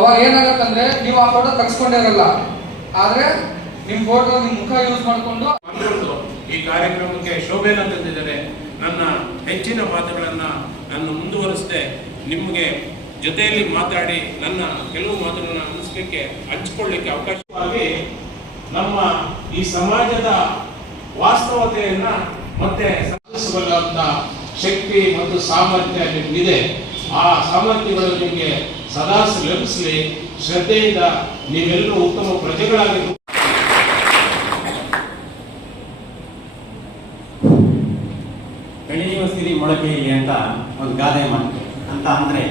ಅಂದ್ರೆ ನೀವು ಆ ಫೋಟೋ ತಗ್ಸ್ಕೊಂಡಿರಲ್ಲ. ಆದ್ರೆ ನಿಮ್ ಫೋಟೋ ನಿಮ್ ಮುಖ ಯೂಸ್ ಮಾಡ್ಕೊಂಡು ಬಂದಿರೋದು ಈ ಕಾರ್ಯಕ್ರಮಕ್ಕೆ ಶೋಭೆನ ತಂದಿದ್ದಾರೆ. ನನ್ನ ಹೆಚ್ಚಿನ ಮಾತುಗಳನ್ನ ನಾನು ಮುಂದುವರಿಸದೆ. ನಿಮಗೆ ಜೊತೆಯಲ್ಲಿ ಮಾತಾಡಿ ನನ್ನ ಕೆಲವು ಮಾತುಗಳನ್ನ ಅನಿಸ್ಲಿಕ್ಕೆ ಹಂಚಿಕೊಳ್ಳಿಕ್ಕೆ ಅವಕಾಶವಾಗಿ ನಮ್ಮ ಈ ಸಮಾಜದ ವಾಸ್ತವತೆಯನ್ನ ಮತ್ತೆ ಸಾಧಿಸಬಲ್ಲಂತ ಶಕ್ತಿ ಮತ್ತು ಸಾಮರ್ಥ್ಯ ನಿಮಗಿದೆ. ಆ ಸಾಮರ್ಥ್ಯಗಳು ನಿಮಗೆ ಸದಾ ಲಭಿಸಲಿ ಶ್ರದ್ಧೆಯಿಂದ ನೀವೆಲ್ಲರೂ ಉತ್ತಮ ಪ್ರಜೆಗಳಾಗಿ ಬೆಳೆಯುವ ಸಿರಿ ಮೊಳಕೆಯಲ್ಲಿ ಅಂತ ಒಂದು ಗಾದೆ ಮಾಡಿ. ಅಂತ ಅಂದ್ರೆ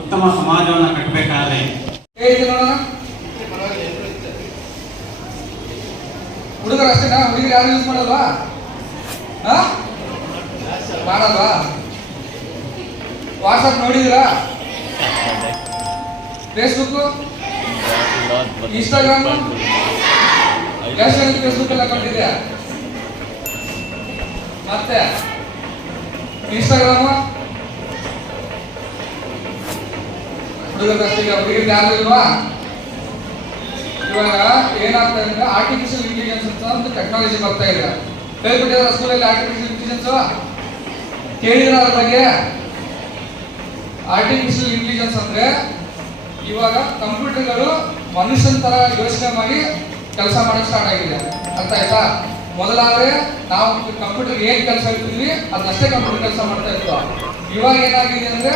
ಉತ್ತಮ ಸಮಾಜವನ್ನು ಕಟ್ಟಬೇಕಾದ್ರೆ ಹುಡುಗರು ಅಷ್ಟೇನಾ ಹುಡುಗರು ಯಾರು ಯೂಸ್ ಮಾಡಲ್ವಾ ಹಾ ಮಾಡಲ್ವಾ ವಾಟ್ಸಪ್ ನೋಡಿದ್ರಾ? ಫೇಸ್ಬುಕ್ ಇನ್ಸ್ಟಾಗ್ರಾಮ್ ಎಷ್ಟು ಜನಕ್ಕೆ ಫೇಸ್ಬುಕ್ ಎಲ್ಲ ಅಕೌಂಟ್ ಇದೆಯಾ ಮತ್ತೆ? ಇನ್ಸ್ಟಾಗ್ರಾಮ್ ಹುಡುಗರು ಈಗ ಹುಡುಗರಿಗೆ ಯಾರು ಇಲ್ವಾ ಇವಾಗ ಏನಾಗ್ತಾ ಇದೆ ಅಂದ್ರೆ ಆರ್ಟಿಫಿಷಿಯಲ್ ಇಂಟೆಲಿಜೆನ್ಸ್ ಅಂತ ಒಂದು ಟೆಕ್ನಾಲಜಿ ಬರ್ತಾ ಇದೆ. ಹೇಳ್ಬಿಟ್ಟಿದ್ದಾರೆ ಸ್ಕೂಲಲ್ಲಿ ಆರ್ಟಿಫಿಷಿಯಲ್ ಇಂಟೆಲಿಜೆನ್ಸ್ ಕೇಳಿದ್ರ ಅದ್ರ ಬಗ್ಗೆ? ಆರ್ಟಿಫಿಷಿಯಲ್ ಇಂಟೆಲಿಜೆನ್ಸ್ ಅಂದ್ರೆ ಇವಾಗ ಕಂಪ್ಯೂಟರ್ಗಳು ಮನುಷ್ಯನ ತರ ಯೋಚನೆ ಮಾಡಿ ಕೆಲಸ ಮಾಡಕ್ ಸ್ಟಾರ್ಟ್ ಆಗಿದೆ. ಅರ್ಥ ಆಯ್ತಾ? ಮೊದಲಾದ್ರೆ ನಾವು ಕಂಪ್ಯೂಟರ್ ಏನ್ ಕೆಲಸ ಇರ್ತಿದ್ವಿ ಅದನ್ನಷ್ಟೇ ಕಂಪ್ಯೂಟರ್ ಕೆಲಸ ಮಾಡ್ತಾ ಇತ್ತು. ಇವಾಗ ಏನಾಗಿದೆ ಅಂದ್ರೆ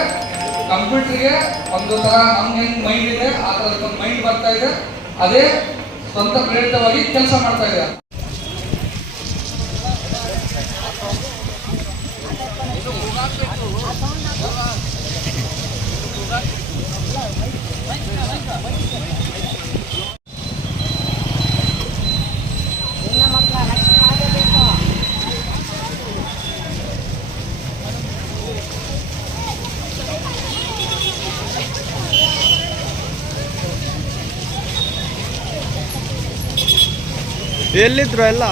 ಕಂಪ್ಯೂಟರ್ಗೆ ಒಂದು ತರ ನಮ್ಗೆ ಹೆಂಗ್ ಮೈಂಡ್ ಇದೆ, ಆ ತರ ಮೈಂಡ್ ಬರ್ತಾ ಇದೆ. ಅದೇ ಸ್ವಂತ ಪ್ರೇರಿತವಾಗಿ ಕೆಲಸ ಮಾಡ್ತಾ ಇದೆ. ಎಲ್ಲಿದ್ರು ಎಲ್ಲ